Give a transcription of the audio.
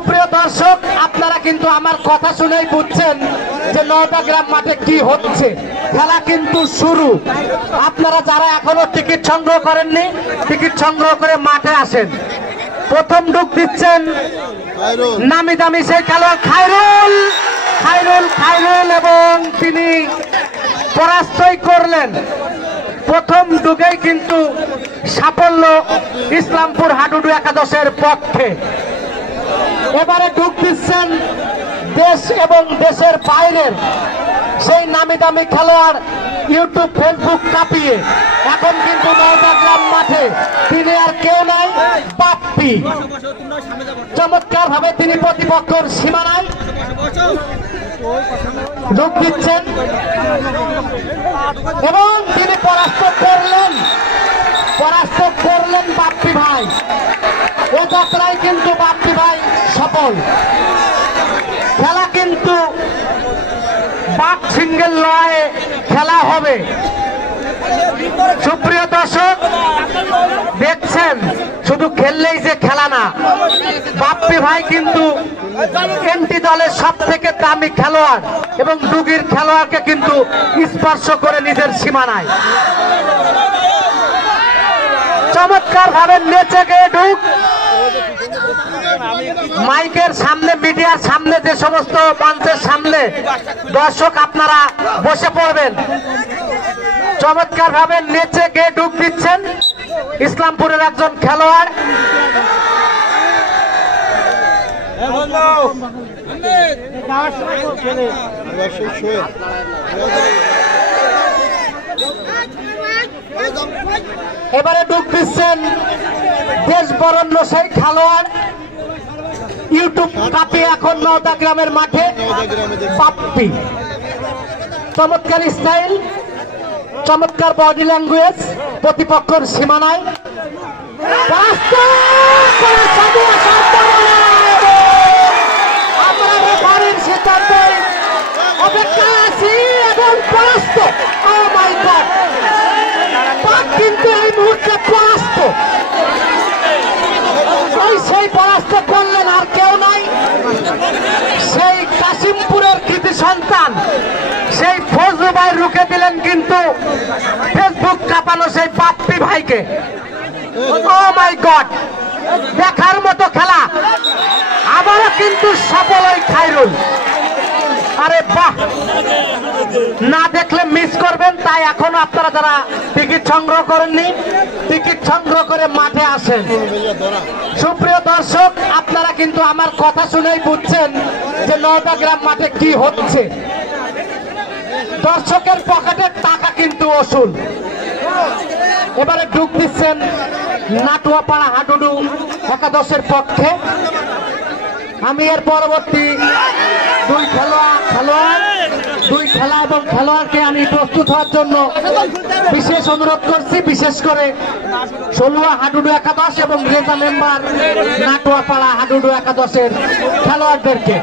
সুপ্রিয় দর্শক, আপনারা কিন্তু আমার কথা শুনেই বুঝছেন যে নওদাগ্রাম মাঠে কি হচ্ছে। খেলা কিন্তু শুরু। আপনারা যারা এখনো টিকিট সংগ্রহ করেননি, টিকিট সংগ্রহ করে মাঠে আসেন। প্রথম ডুব দিচ্ছেন নামি দামি সেই খেলোয়াড় খায়রুল খায়রুল খায়রুল এবং তিনি পরাস্তই করলেন। প্রথম ডুবেই কিন্তু সাফল্য ইসলামপুর হাডুডু একাদশের পক্ষে। এবারে ডুব দিচ্ছেন দেশ এবং দেশের বাইরের সেই নামি দামি খেলোয়াড়, ইউটিউব ফেসবুক কাঁপিয়ে। এখন কিন্তু নওদাগ্রাম মাঠে তিনি আর কেউ নাই, বাপ্পি। চমৎকার ভাবে তিনি প্রতিপক্ষের সীমানায় ডুব দিচ্ছেন এবং তিনি পরাস্ত করলেন বাপ্পি ভাই। এ যাত্রায় কিন্তু বাপ্পি ভাই সফল। খেলা কিন্তু বাক সিঙ্গেল লড়াইয়ে খেলা হবে। সুপ্রিয় দর্শক, দেখছেন শুধু খেললেই যে খেলা না, বাপ্পি ভাই কিন্তু এনটি দলের সব থেকে দামি খেলোয়াড় এবং ডুগির খেলোয়াড়কে কিন্তু স্পর্শ করে নিজের সীমানায় চমৎকার ভাবে নেচে গিয়ে ঢুক। মাইকের সামনে, মিডিয়ার সামনে, যে সমস্ত মঞ্চের সামনে দর্শক আপনারা বসে পড়বেন। চমৎকার ভাবে নেচে গিয়ে ডুব দিচ্ছেন ইসলামপুরের একজন খেলোয়াড়। এবারে ডুব দিচ্ছেন দেশ বরণ্য সেই খেলোয়াড়, ইউটিউব কাপে এখন নওদাগ্রামের মাঠে বাপ্পি। চমৎকার স্টাইল, চমৎকার বডি ল্যাঙ্গুয়েজ, প্রতিপক্ষের সীমানায় আমরা রেফারির সিদ্ধান্তে অপেক্ষায় আছি এবং পরাস্ত। ও মাই গড, কিন্তু এই মুহূর্তে পরাস্ত। সেই পরাস্ত করলেন আর কেউ নাই, সেই কাশিমপুরের কৃতি সন্তান, সেই ফজলু ভাই রুখে দিলেন কিন্তু ফেসবুক কাঁপানো সেই বাপ্পি ভাইকে। ও মাই গড, দেখার মতো খেলা। আবারও কিন্তু সফল ওই খায়রুল। আরে বাহ, না দেখলে মিস করবেন। তাই এখনো আপনারা যারা টিকিট সংগ্রহ করেননি, টিকিট সংগ্রহ করে মাঠে আসেন। সুপ্রিয় দর্শক, আপনারা কিন্তু আমার কথা শুনেই বুঝছেন যে নওদাগ্রাম মাঠে কি হচ্ছে। দর্শকের পকেটের টাকা কিন্তু ওসুল। এবারে ডুব দিচ্ছেন নাটুয়াপাড়া হাডুডু একাদশের পক্ষে। আমি এর পরবর্তী দুই খেলা এবং খেলোয়াড়কে আমি প্রস্তুত হওয়ার জন্য বিশেষ অনুরোধ করছি, বিশেষ করে সলুয়া হাডুডু একাদশ এবং রেজা মেম্বার নাটুয়াপাড়া হাডুডু একাদশের খেলোয়াড়দেরকে।